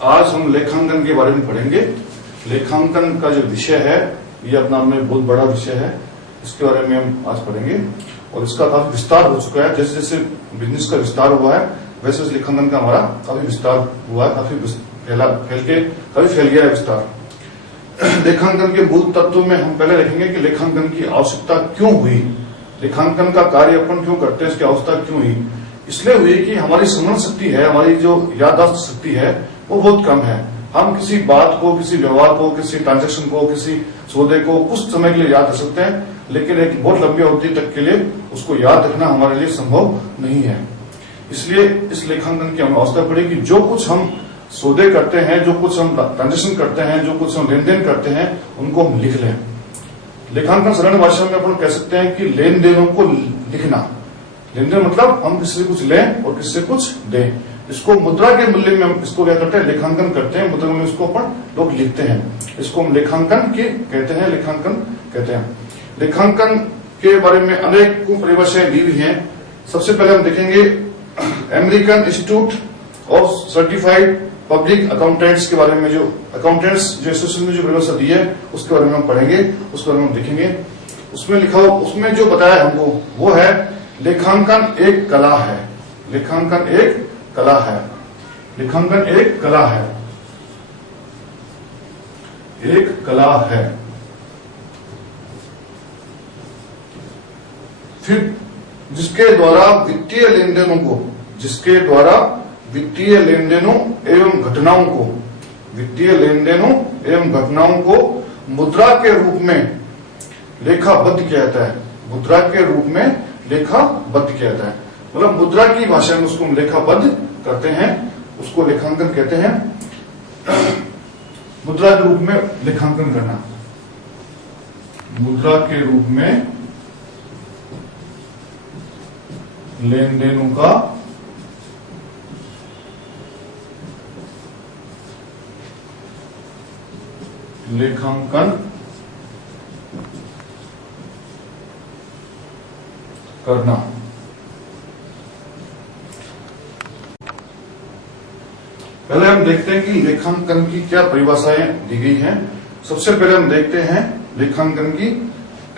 आज हम लेखांकन के बारे में पढ़ेंगे। लेखांकन का जो विषय है ये अपना में बहुत बड़ा विषय है, इसके बारे में हम आज पढ़ेंगे और इसका काफी विस्तार हो चुका है। जैसे जैसे बिजनेस का विस्तार हुआ है वैसे वैसे लेखांकन का हमारा काफी विस्तार हुआ है, काफी फैल गया है विस्तार। लेखांकन के मूल तत्व में हम पहले देखेंगे कि लेखांकन की आवश्यकता क्यों हुई, लेखांकन का कार्य अपन क्यों करते हैं, इसकी आवश्यकता क्यों हुई। इसलिए हुई कि हमारी स्मरण शक्ति है, हमारी जो याददाश्त शक्ति है वो बहुत कम है। हम किसी बात को, किसी व्यवहार को, किसी ट्रांजेक्शन को, किसी सौदे को कुछ समय के लिए याद रख सकते हैं, लेकिन एक बहुत लंबी अवधि तक के लिए उसको याद रखना हमारे लिए संभव नहीं है। इसलिए इस लेखांकन की हमें आवश्यकता पड़ी कि जो कुछ हम सौदे करते हैं, जो कुछ हम ट्रांजेक्शन करते हैं, जो कुछ हम लेन देन करते हैं, उनको हम लिख लें। लेखांकन सरल भाषा में अपन कह सकते हैं कि लेन देनों को लिखना। लेन देन मतलब हम किसी से कुछ लें और किसी से कुछ दें। इसको मुद्रा के मूल्य में हम इसको क्या करते हैं, लेखांकन करते हैं। मुद्रा में इसको अपन लोग लिखते हैं, इसको हम लेखांकन के कहते हैं, लेखांकन कहते हैं। लेखांकन के बारे में अनेक परिभाषाएं दी हुई हैं। सबसे पहले हम देखेंगे American institute of certified public accountants के बारे में, जो अकाउंटेंट्स जो एसोसिएशन ने जो परिभाषा दी है उसके बारे में हम पढ़ेंगे, उसके बारे में हम देखेंगे। उसमें लिखा हो, उसमें जो बताया हमको वो है लेखांकन एक कला है। लेखांकन एक कला है। लेखांकन एक कला है, एक कला है। फिर जिसके द्वारा वित्तीय लेन देनों को, जिसके द्वारा वित्तीय लेन देनों एवं घटनाओं को, वित्तीय लेन देनों एवं घटनाओं को मुद्रा के रूप में लेखाबद्ध किया जाता है। मुद्रा के रूप में लेखाबद्ध किया जाता है, मतलब मुद्रा की भाषा में उसको हम लेखाबद्ध करते हैं, उसको लेखांकन कहते हैं। मुद्रा के रूप में लेखांकन करना, मुद्रा के रूप में लेन देनों का लेखांकन करना। पहले हम देखते हैं कि लेखांकन की क्या परिभाषाएं दी गई हैं। सबसे पहले हम देखते हैं लेखांकन की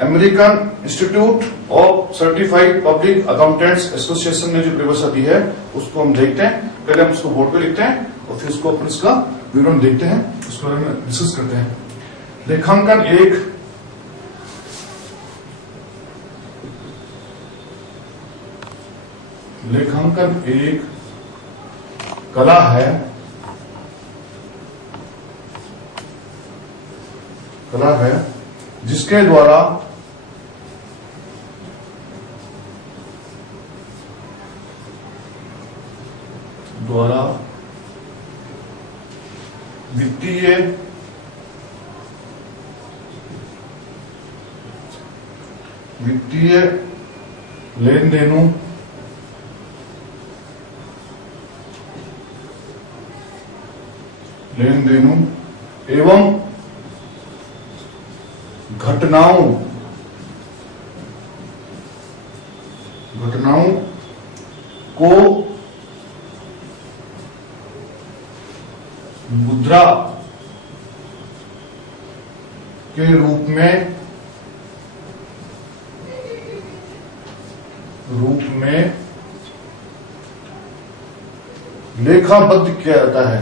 American institute of certified public accountants association ने जो परिभाषा दी है उसको हम देखते हैं। पहले हम उसको बोर्ड पे लिखते हैं और फिर उसको अपन इसका विवरण देखते हैं, उसके बारे में डिस्कस करते हैं। लेखांकन एक कला है, कला है जिसके द्वारा वित्तीय लेन देनों एवं घटनाओं को मुद्रा के रूप में लेखाबद्ध किया जाता है,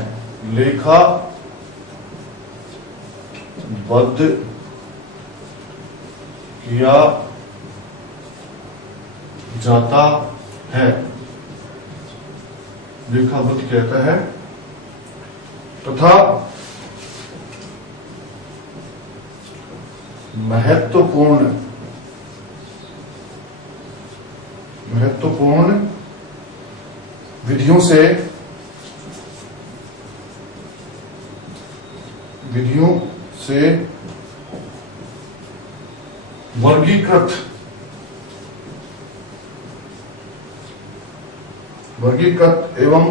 लेखाबद्ध किया जाता है, लेखाबद्ध किया जाता है तथा महत्वपूर्ण विधियों से वर्गीकृत एवं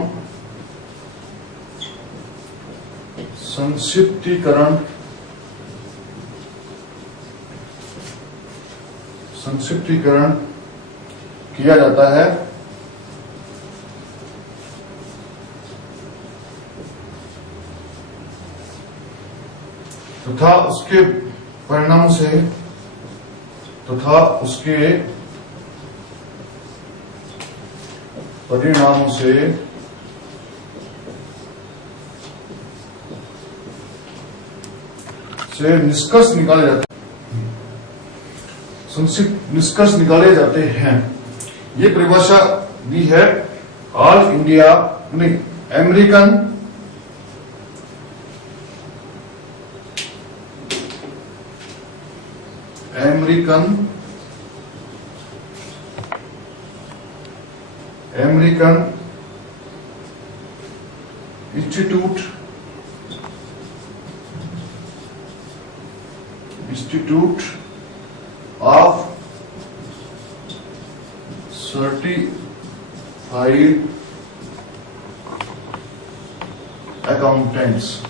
संक्षिप्तीकरण किया जाता है तथा उसके परिणामों से निष्कर्ष निकाले जाते हैं, संक्षिप्त निष्कर्ष निकाले जाते हैं। ये परिभाषा दी है all India American institute of certified accountants.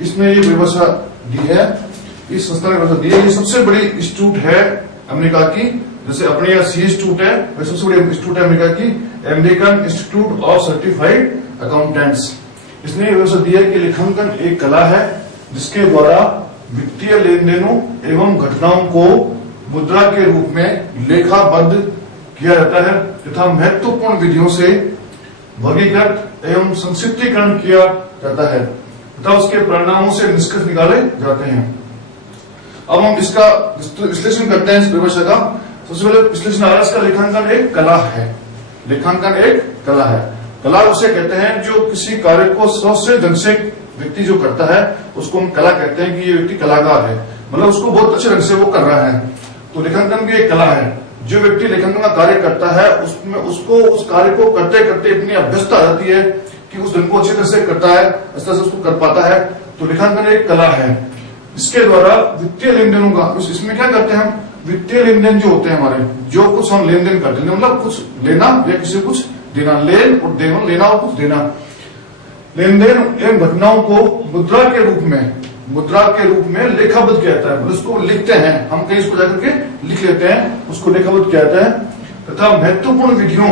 इसमें ये परिभाषा दी है, इस संस्था ने परिभाषा दी है। ये सबसे बड़ी इंस्टीट्यूट है अमेरिका की, जैसे अपने यहाँ सी इंस्टीट्यूट है, वैसे सबसे बड़ी इंस्टीट्यूट है अमेरिका की American institute of certified accountants. इसने ये व्यवस्था दी है कि लेखांकन एक कला है जिसके द्वारा वित्तीय लेन देनों एवं घटनाओं को मुद्रा के रूप में लेखाबद्ध किया जाता है तथा महत्वपूर्ण विधियों से वर्गीकृत एवं संक्षिप्तीकरण किया जाता है तथा उसके परिणामों से निष्कर्ष निकाले जाते हैं। अब हम इसका विश्लेषण करते हैं इस परिभाषा का। सबसे पहले विश्लेषण आ रहा है इसका, लेखांकन एक कला है। लेखांकन एक कला है। कला उसे कहते हैं जो किसी कार्य को स्वश्रेष्ठ ढंग से व्यक्ति जो करता है उसको हम कला कहते हैं कि ये व्यक्ति कलाकार है, मतलब उसको बहुत अच्छे ढंग से वो कर रहा है। तो लेखांकन भी एक कला है। जो व्यक्ति लेखांकन का कार्य करता है उसमें उसको उस कार्य को करते करते इतनी अभ्यस्तता आ जाती है कि उस ढंग को अच्छी तरह से करता है, अच्छी तरह से उसको कर पाता है। तो लेखांकन एक कला है। इसके द्वारा वित्तीय लेन देनों का, इसमें क्या करते हैं हम, वित्तीय लेन देन जो होते हैं हमारे, जो कुछ हम लेन देन करते हैं, मतलब कुछ लेना या किसी को कुछ देना, लेन और देना, लेना और कुछ देना, लेन देन एवं घटनाओं को मुद्रा के रूप में लेखाबद्ध किया जाता है। मतलब उसको लिखते हैं हम, कहीं इसको जाकर के लिख लेते हैं, उसको लेखाबद्ध किया जाता है तथा महत्वपूर्ण विधियों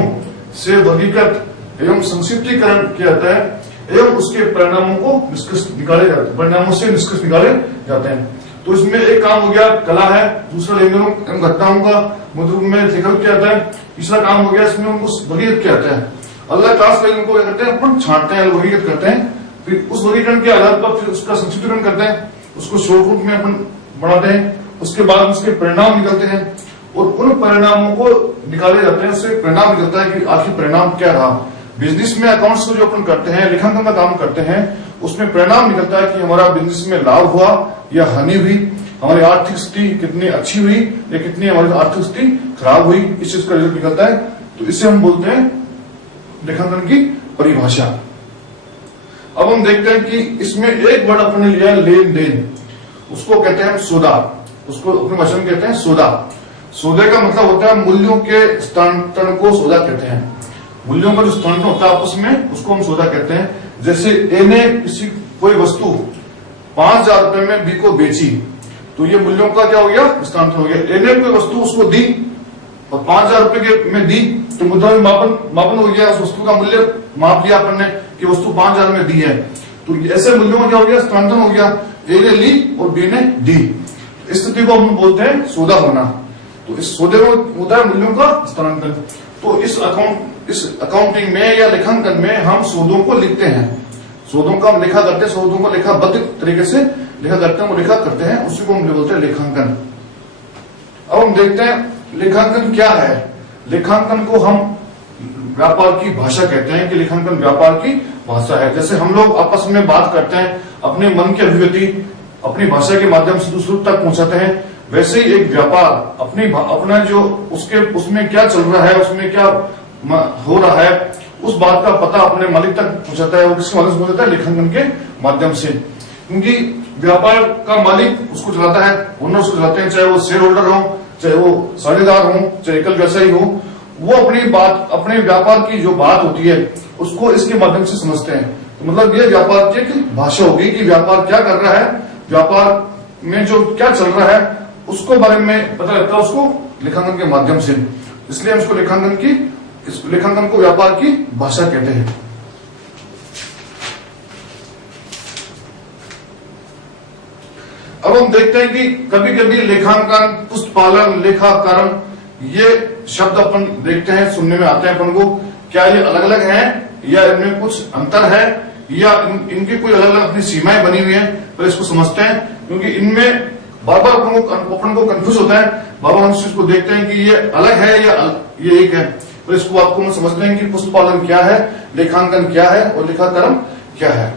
से वर्गीकृत एवं संक्षिप्तीकरण किया जाता है एवं उसके परिणामों से निष्कर्ष निकाले जाते हैं। तो इसमें एक काम हो गया कला है, दूसरा लेन देनों एवं घटनाओं का मुद्रा में लेखाबद्ध किया जाता है, तीसरा काम हो गया इसमें उनको वर्गीकृत किया जाता है। अलग क्लास का इनको क्या करते हैं, अपन छांटते हैं, वर्गीकृत करते हैं, फिर उस वर्गीकरण के आधार पर फिर उसका संक्षिप्तीकरण करते हैं, उसको शॉर्ट रूप में अपन बढ़ाते हैं, उसके बाद उसके परिणाम निकलते हैं और उन परिणामों को निकाले जाते हैं। उससे परिणाम निकलता है कि आखिर परिणाम क्या रहा। बिजनेस में अकाउंट्स को जो अपन करते हैं, लेखांकन का काम करते हैं, उसमें परिणाम निकलता है कि हमारा बिजनेस में लाभ हुआ या हानि हुई, हमारी आर्थिक स्थिति कितनी अच्छी हुई या कितनी हमारी आर्थिक स्थिति खराब हुई, इस चीज का रिजल्ट निकलता है। तो इसे हम बोलते हैं लेखांकन की परिभाषा। अब हम देखते हैं कि इसमें एक वर्ड अपने लिया लेन देन, उसको कहते हैं सौदा, उसको अपनी भाषा में कहते हैं सौदा। सौदे का मतलब होता है मूल्यों के स्थानांतरण को सौदा कहते हैं। मूल्यों का जो स्थानांतरण होता है आपस में, उसको हम सौदा कहते हैं। जैसे ए ने किसी कोई वस्तु 5,000 रुपए में बी को बेची, तो ये मूल्यों का क्या हो गया, स्थानांतरण हो गया। ए ने कोई वस्तु उसको दी और 5,000 रुपए में दी, तो मुद्रा में मापन हो गया, उस वस्तु का मूल्य माप लिया अपन ने कि वस्तु 5,000 में दी है। तो ऐसे मूल्यों में क्या हो गया, स्थानांतरण हो गया, ए ने ली और बी ने दी। इस स्थिति को हम बोलते हैं सौदा होना। तो इस सौदे में होता है मूल्यों का स्थानांतरण। तो इस अकाउंटिंग में या लेखांकन में हम सौदों को लिखते हैं, सौदों का हम लेखा करते हैं, सौदों को लेखाबद्ध तरीके से लेखा करते हैं, वो लेखा करते हैं, उसी को हम बोलते हैं लेखांकन। अब हम देखते हैं लेखांकन क्या है। लेखांकन को हम व्यापार की भाषा कहते हैं कि लेखांकन व्यापार की भाषा है। जैसे हम लोग आपस में बात करते हैं, अपने मन की अभिव्यक्ति अपनी भाषा के माध्यम से दूसरों तक पहुंचाते हैं, वैसे ही एक व्यापार अपना जो उसमें क्या चल रहा है, उसमें क्या हो रहा है, उस बात का पता अपने मालिक तक पहुंचाता है। वो किसके माध्यम से पहुंचाता है, लेखांकन के माध्यम से। क्योंकि व्यापार का मालिक उसको चलाता है, ओनर उसको चलाते हैं, चाहे वो शेयर होल्डर हो, चाहे वो साझेदार हो, चाहे एकल व्यवसायी हो, वो अपने व्यापार की जो बात होती है उसको इसके माध्यम से समझते हैं। तो मतलब ये व्यापार की एक भाषा होगी कि व्यापार क्या कर रहा है, व्यापार में जो क्या चल रहा है उसको बारे में पता लगता है उसको लेखांकन के माध्यम से। इसलिए हम इसको लेखांकन की इस लेखांकन को व्यापार की भाषा कहते हैं। अब हम देखते हैं कि कभी कभी लेखांकन, पुस्तपालन, लेखाकरण, ये शब्द अपन देखते हैं, सुनने में आते हैं अपन को। क्या ये अलग अलग हैं या इनमें कुछ अंतर है या इनकी कोई अलग अलग अपनी सीमाएं बनी हुई हैं? पर इसको समझते हैं, क्योंकि इनमें बार बार अपन को कंफ्यूज होता है। बार बार हम इस चीज को देखते हैं कि ये अलग है या ये एक है। पर इसको आपको हम समझते हैं कि पुस्तपालन क्या है, लेखांकन क्या है और लेखाकरण क्या है।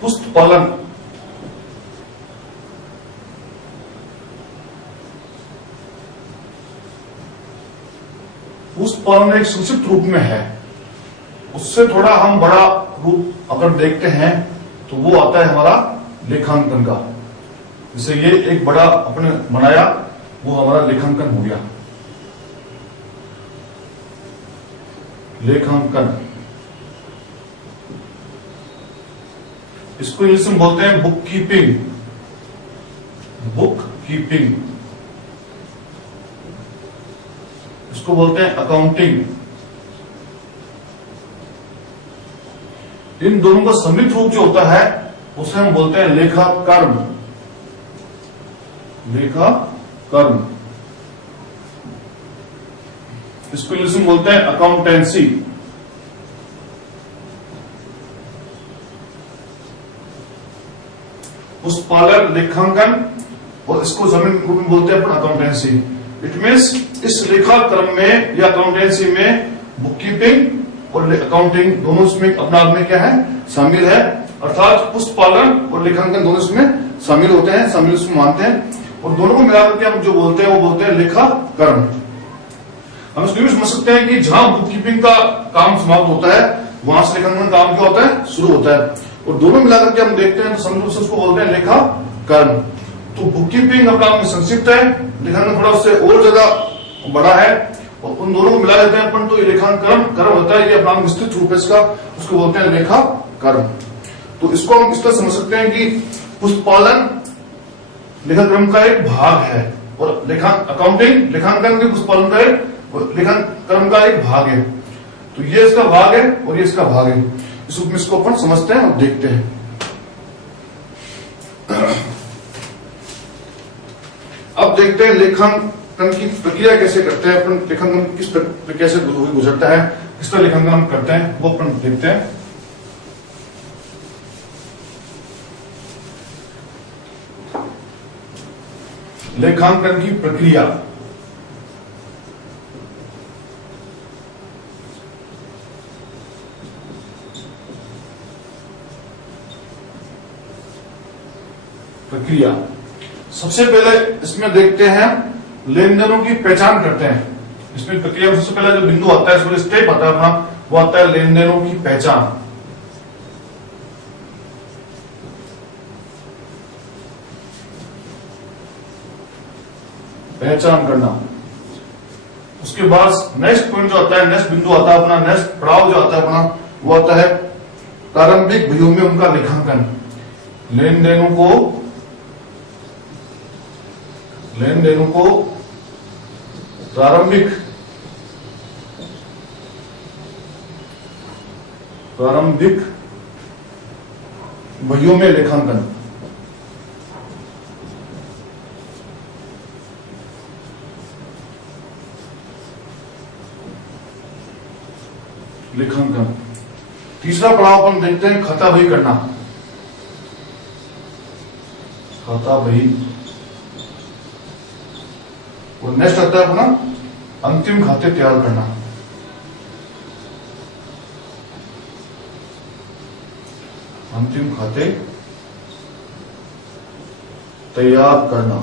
पुस्तपालन पुस्तपालन एक संक्षिप्त रूप में है, उससे थोड़ा हम बड़ा रूप अगर देखते हैं तो वो आता है हमारा लेखांकन का। जैसे ये एक बड़ा अपने बनाया, वो हमारा लेखांकन हो गया। लेखांकन इसको इंग्लिश में बोलते हैं बुक कीपिंग। बुक कीपिंग इसको बोलते हैं अकाउंटिंग। इन दोनों का सम्मिलित रूप जो होता है उसे हम बोलते हैं लेखाकर्म। लेखाकर्म इसको इंग्लिश में बोलते हैं अकाउंटेंसी। पुस्तपालन, लेखांकन, और इसको जमीन रूप में बोलते हैं अपन अकाउंटेंसी। इट मीन्स इस लेखाकर्म में या अकाउंटेंसी में बुक कीपिंग और अकाउंटिंग दोनों इसमें अपना आप में क्या है, शामिल है। अर्थात पुस्तपालन और लेखांकन दोनों इसमें शामिल होते हैं, शामिल इसमें मानते हैं, और दोनों को मिलाकर के हम जो बोलते हैं वो बोलते हैं लेखाकर्म। हम इसको भी समझ सकते हैं कि जहां बुक कीपिंग का काम समाप्त होता है वहां से लेखांकन काम क्या होता है, शुरू होता है, और दोनों मिलाकर के हम देखते हैं तो समझ से उसको बोलते हैं लेखाकर्म। तो बुक कीपिंग अपना आप में संक्षिप्त है, लेखांकन थोड़ा उससे और ज्यादा बड़ा है, और उन दोनों को मिला लेते हैं अपन तो ये लेखाकर्म कर्म होता है। ये अपना विस्तृत रूप है इसका, उसको बोलते हैं लेखाकर्म। तो इसको हम इस तरह समझ सकते हैं कि पुस्तपालन लेखाकर्म का एक भाग है, और अकाउंटिंग लेखांकन भी पुस्तपालन का एक लेखाकर्म का एक भाग है। तो ये इसका भाग है और ये इसका भाग है। इस रूप में इसको अपन समझते हैं और देखते हैं। अब देखते हैं लेखांकन की प्रक्रिया कैसे करते हैं अपन, लेखांकन किस प्रक्रिया से गुजरता है, किस तरह लेखांकन हम करते हैं वो अपन देखते हैं। लेखांकन की प्रक्रिया सबसे पहले इसमें देखते हैं लेन देनों की पहचान करते हैं। इसमें प्रक्रिया में सबसे पहला जो बिंदु आता है, इसमें स्टेप आता है अपना, वो आता है लेन देनों की पहचान। पहचान करना। उसके बाद नेक्स्ट पॉइंट जो आता है, नेक्स्ट बिंदु आता है अपना, नेक्स्ट पड़ाव जो आता है अपना, वो आता है प्रारंभिक भूमि में उनका लेखांकन। लेन देनों को प्रारंभिक वहियों में लेखांकन। तीसरा पड़ाव अपन देखते हैं खाता बही करना। खाता बही, और नेक्स्ट आता है अपना अंतिम खाते तैयार करना। अंतिम खाते तैयार करना,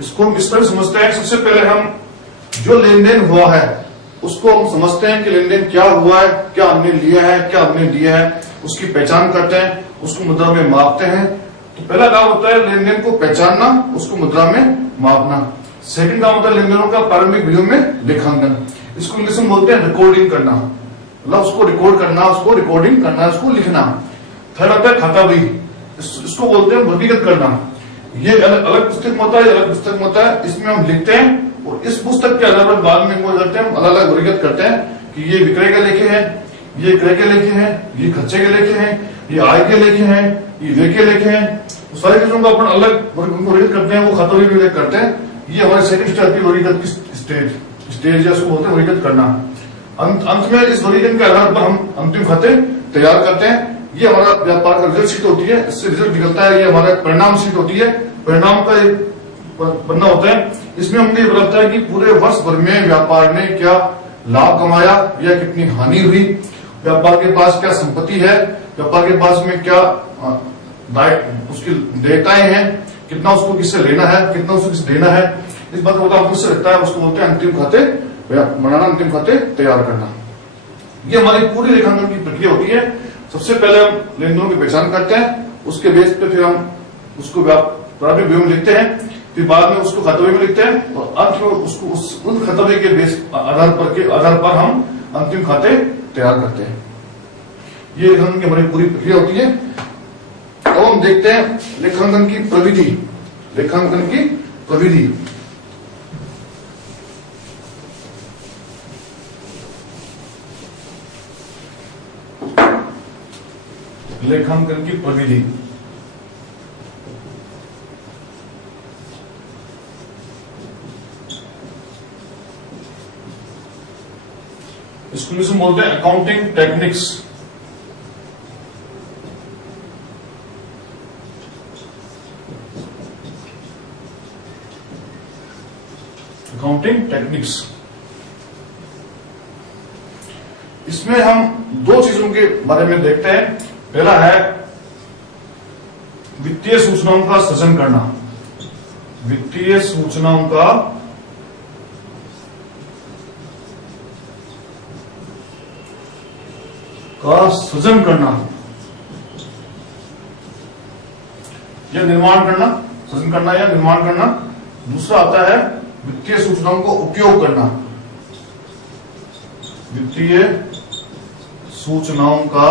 इसको हम इस तरह समझते हैं। सबसे पहले हम जो लेन देन हुआ है उसको हम समझते हैं कि लेन देन क्या हुआ है, क्या हमने लिया है, क्या हमने दिया है, उसकी पहचान करते हैं, उसको मुद्रा में मापते हैं। तो पहला काम होता है लेन देन को पहचानना, उसको मुद्रा में मापना। सेकंड काम होता है लेनदेनों का प्रारंभिक बिलों में लेखांकन। इसको इंग्लिश में बोलते हैं रिकॉर्डिंग करना, मतलब उसको रिकॉर्ड करना, उसको रिकॉर्डिंग करना, उसको लिखना। थर्ड आता है खाता बही, इसको बोलते हैं वर्गीकृत करना। ये अलग पुस्तक में होता है, अलग पुस्तक में होता है, इसमें हम लिखते हैं और इस पुस्तक के आधार पर बाद में क्या करते हैं, अलग अलग वर्गीकृत करते हैं कि ये विक्रय के लेखे हैं, ये क्रय के लेखे हैं, ये खर्चे के लेखे हैं, ये आय के लेखे हैं, ये व्यय के लेखे हैं। तो सारी चीजों को अपन अलग वर्गीकृत करते हैं, वो खाता बही भी करते हैं। ये हमारे सेकंड स्टेप की वर्गीकृत की स्टेज है, उसको बोलते हैं वर्गीकृत करना। अंत में इस वर्गीकरण के आधार पर हम अंतिम खाते तैयार करते हैं। ये हमारा व्यापार का रिजल्ट शीट होती है, इससे रिजल्ट निकलता है। ये हमारा परिणाम शीट होती है, परिणाम का एक पन्ना होता है। इसमें हमने ये बताया है कि पूरे वर्ष भर में व्यापार ने क्या लाभ कमाया या कितनी हानि हुई, व्यापार के पास क्या संपत्ति है, व्यापार के पास में क्या उसकी देयताएं हैं, कितना उसको किससे लेना है, कितना उसको किससे देना है, इस बात को किससे लगता है, उसको बोलते हैं अंतिम खाते बनाना, अंतिम खाते तैयार करना। ये हमारी पूरी लेखांकन की प्रक्रिया होती है। सबसे पहले हम लेनदेनों की पहचान करते हैं, उसके बेस पे फिर हम उसको प्रारंभिक बिलों में लिखते हैं, फिर बाद में उसको खाता बही में लिखते हैं और अंत में उसको उन खाता बही के बेस आधार पर हम अंतिम खाते तैयार करते हैं। ये लेखांकन की हमारी पूरी प्रक्रिया होती है। अब हम देखते हैं लेखांकन की प्रविधि। लेखांकन की प्रविधि लेखांकन की प्रविधि इसको इंग्लिश में बोलते हैं अकाउंटिंग टेक्निक्स। अकाउंटिंग टेक्निक्स, इसमें हम दो चीजों के बारे में देखते हैं। पहला है वित्तीय सूचनाओं का सृजन करना। वित्तीय सूचनाओं का सृजन करना या निर्माण करना, सृजन करना या निर्माण करना। दूसरा आता है वित्तीय सूचनाओं का उपयोग करना। वित्तीय सूचनाओं का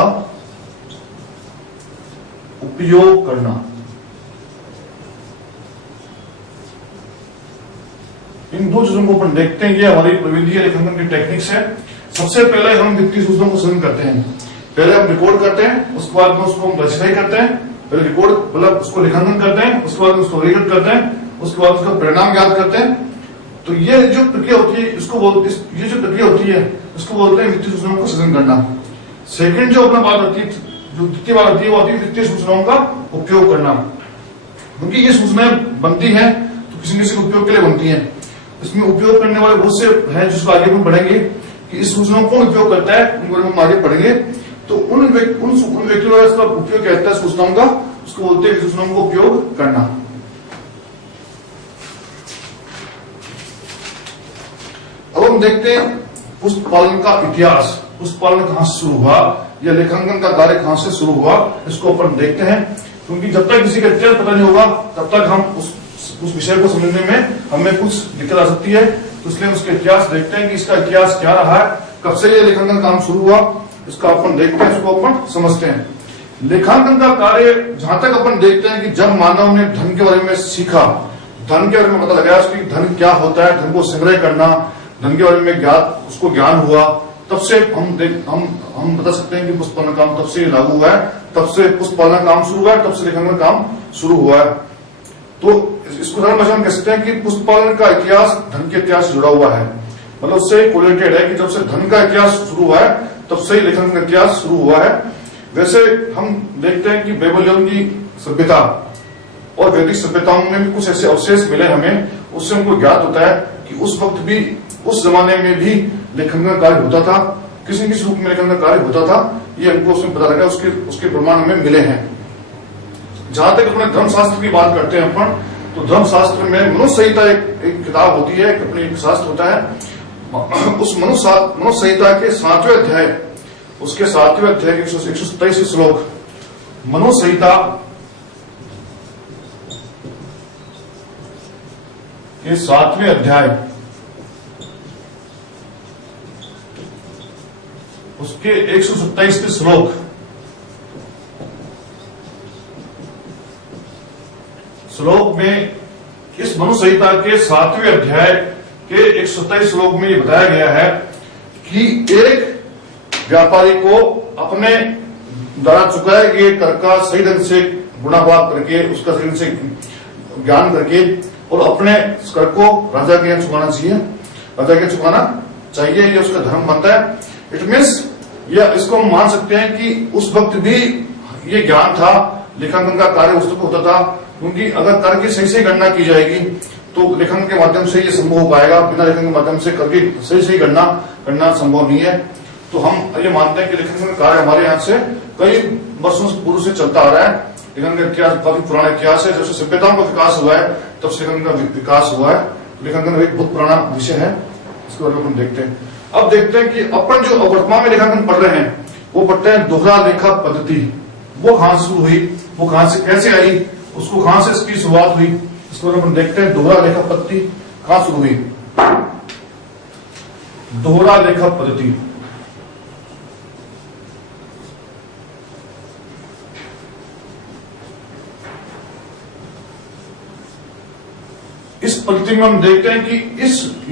उपयोग करना। इन दो चीजों को अपन देखते हैं। ये हमारी प्रविधि लेखांकन की टेक्निक्स है। सबसे पहले हम वित्तीय सूचनाओं को सृजन करते हैं। पहले हम रिकॉर्ड करते हैं, उसके बाद में उसको हम क्लासिफाई करते हैं। पहले रिकॉर्ड मतलब उसको लेखांकन करते हैं, उसके बाद उसको वर्गीकृत करते हैं, उसके बाद उसका परिणाम ज्ञात करते हैं। तो ये जो प्रक्रिया होती है इसको बोलते, ये जो प्रक्रिया होती है इसको बोलते हैं वित्तीय सूचनाओं को सृजन करना। सेकंड जो अपना बात होती है, जो द्वितीय बात होती है वो होती है वित्तीय सूचनाओं का उपयोग करना। क्योंकि ये सूचनाएं बनती हैं तो किसी किसी उपयोग के लिए बनती हैं। इसमें उपयोग करने वाले बहुत से हैं जिसको आगे हम पढ़ेंगे कि इस सूचनाओं को उपयोग करता है, उन बारे में हम आगे पढ़ेंगे। तो उन व्यक्तियों का इसका उपयोग कहता है सूचनाओं का, उसको बोलते हैं सूचनाओं का उपयोग करना। अब हम देखते हैं पुस्तक पालन का इतिहास। पुस्तक पालन कहां से शुरू हुआ या लेखांकन का कार्य कहां से शुरू हुआ, इसको अपन देखते हैं। क्योंकि जब तक किसी का इतिहास पता नहीं होगा तब तक हम उस विषय को समझने में हमें कुछ दिक्कत आ सकती है। तो इसलिए उसके इतिहास देखते हैं कि इसका इतिहास क्या रहा है, कब से ये लेखांकन काम शुरू हुआ, इसका अपन देखते हैं, इसको अपन समझते हैं। लेखांकन का कार्य जहां तक अपन देखते हैं कि जब मानव ने धन के बारे में सीखा, धन के बारे में पता लगाया उसकी धन क्या होता है, धन को संग्रह करना, धन के बारे में उसको ज्ञान हुआ, तब से हम बता सकते हैं कि पुस्तक पालन काम तब से लागू हुआ है, तब से पुस्तक पालन काम शुरू हुआ है, तब से लेखांकन काम शुरू हुआ है। तो इसको सरल भाषा में कह सकते हैं कि पुस्तक पालन का इतिहास धन के इतिहास से जुड़ा हुआ है, मतलब उससे कोरिलेटेड है कि जब से धन का इतिहास शुरू हुआ है तब से ही लेखांकन का इतिहास शुरू हुआ है। वैसे हम देखते हैं कि बेबीलोन की सभ्यता और वैदिक सभ्यताओं में भी कुछ ऐसे अवशेष मिले हमें, उससे हमको ज्ञात होता है कि उस वक्त भी, उस जमाने में भी लेखांकन कार्य होता था, किसी किसी रूप में लेखांकन कार्य होता था। ये हमको उसमें पता लगा, उसके प्रमाण हमें मिले हैं। जहां तक अपने धर्मशास्त्र की बात करते हैं अपन, तो धर्मशास्त्र में मनुष्य संहिता एक किताब होती है, अपनी एक शास्त्र होता है। उस मनुष्य संहिता के 7वें अध्याय, उसके 7वें अध्याय के 127 श्लोक, मनुष्य संहिता के 7वें अध्याय उसके 127वें श्लोक में इस मनु संहिता के 7वें अध्याय के 127 श्लोक में ये बताया गया है कि एक व्यापारी को अपने द्वारा चुकाए गए कर का सही ढंग से गुणाभाग करके उसका सही ढंग से ज्ञान करके और अपने कर को राजा के यहाँ चुकाना चाहिए, राजा के चुकाना चाहिए, ये उसका धर्म बनता है। इट मीन्स या इसको हम मान सकते हैं कि उस वक्त भी ये ज्ञान था, लेखांकन का कार्य उस वक्त होता था, क्योंकि अगर कर की सही गणना की जाएगी तो लेखांकन के माध्यम से ये संभव हो पाएगा, बिना लेखांकन के माध्यम से कर की सही गणना करना संभव नहीं है। तो हम ये मानते हैं कि लेखांकन का कार्य हमारे यहाँ से कई वर्षों से पूर्व से चलता आ रहा है। लेखांकन का इतिहास काफी पुराना इतिहास है, जब से सभ्यताओं का विकास हुआ है तब से लेखांकन का विकास हुआ है। लेखांकन एक बहुत पुराना विषय है, इसके बारे में हम देखते हैं। अब देखते हैं कि अपन जो वर्तमान में लेखांकन पढ़ रहे हैं वो पढ़ते हैं दोहरा लेखा पद्धति। वो कहां शुरू हुई, वो कहां से कैसे आई, उसको कहां से इसकी शुरुआत हुई, इसको अपन देखते हैं। दोहरा लेखा पद्धति कहां शुरू हुई? दोहरा लेखा पद्धति इस पद्धति में हम देखते हैं कि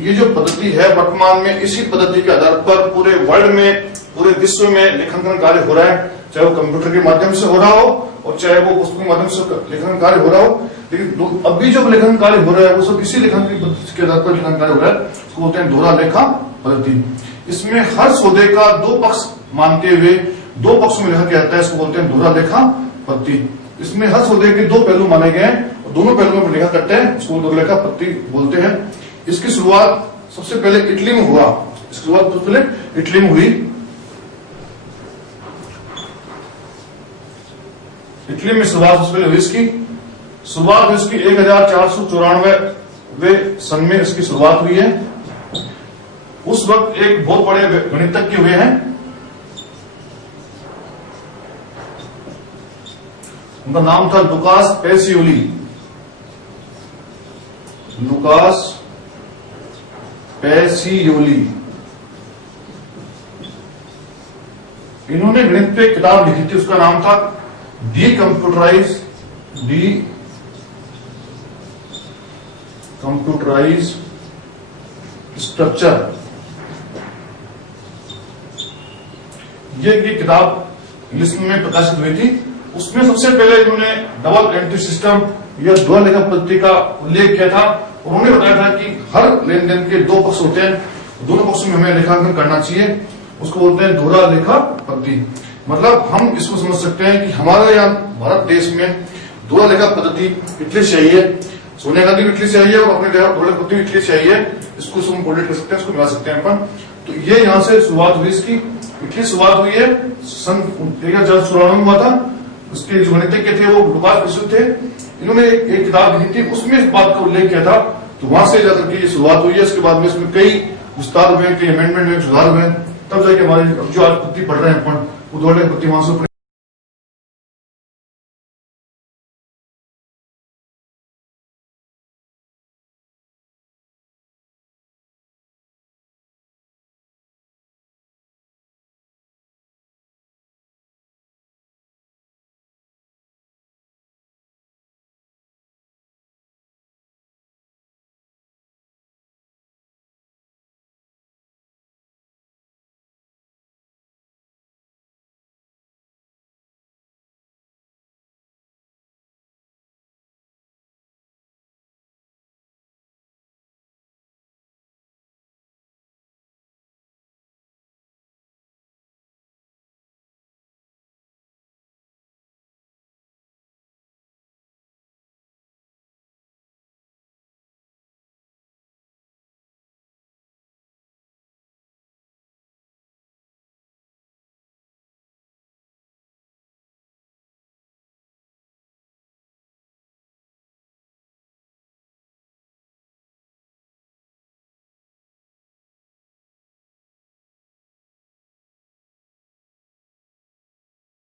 ये जो पद्धति है वर्तमान में, इसी पद्धति के आधार पर पूरे वर्ल्ड में, पूरे विश्व में लेखांकन कार्य हो रहा है। चाहे वो कंप्यूटर के माध्यम से हो रहा हो और चाहे वो पुस्तक के माध्यम से लेखांकन कार्य हो रहा हो, लेकिन अभी जो लेखांकन कार्य हो रहा है वो सब इसी लेखांकन पद्धति के आधार पर लेखांकन कार्य हो रहा है। उसको बोलते हैं दोहरा लेखा पद्धति। इसमें हर सौदे का दो पक्ष मानते हुए दो पक्ष में लिखा जाता है, इसको बोलते हैं दोहरा लेखा पद्धति। इसमें हर सौदे के दो पहलू माने गए हैं, दोनों पहलुओं पर लेखा करते हैं, इसको दोहरा लेखा पद्धति बोलते हैं। इसकी शुरुआत सबसे पहले इटली में हुआ, इसकी शुरुआत सबसे पहले इटली में हुई। इटली में शुरुआत सबसे पहले हुई इसकी 1494वें सन में इसकी शुरुआत हुई है। उस वक्त एक बहुत बड़े गणितज्ञ हुए हैं, उनका नाम था लुकास पेसियोली। लुकास पेसियोली, इन्होंने गणित पे किताब लिखी थी, उसका नाम था डी कंप्यूटराइज स्ट्रक्चर। ये किताब इंग्लिश में प्रकाशित हुई थी। उसमें सबसे पहले इन्होंने डबल एंट्री सिस्टम या दोहरा लेखा पद्धति का उल्लेख किया था। उन्होंने बताया था कि हर लेन देन के दो पक्ष होते हैं, दोनों पक्षों में हमें लेखांकन करना चाहिए, उसको बोलते हैं दोहरा लेखा पद्धति। मतलब हम इसको समझ सकते हैं कि हमारे यहाँ भारत देश में दोहरा लेखा पद्धति इटली से आई है, सोनिया गांधी इटली से आई है और अपने दोहरा लेखा पद्धति इटली से आई है। इसको हम कोरिलेट कर सकते हैं, इसको मिला सकते हैं अपन। तो ये यहाँ से शुरुआत हुई, इसकी इटली शुरुआत हुई है। सन 1494 में हुआ था। उसके जो गणितज्ञ थे वो लुकास पेसियोली थे। इन्होंने एक किताब लिखी थी, उसमें इस बात का उल्लेख किया था। तो वहां से जाकर के ये शुरुआत हुई है। इसके बाद में इसमें कई विस्तार हुए, कई अमेंडमेंट हुए, सुधार हुए, तब जाके हमारे जो आज पद्धति पढ़ रहे हैं अपन, वो दोहरा लेखा पद्धति वहां से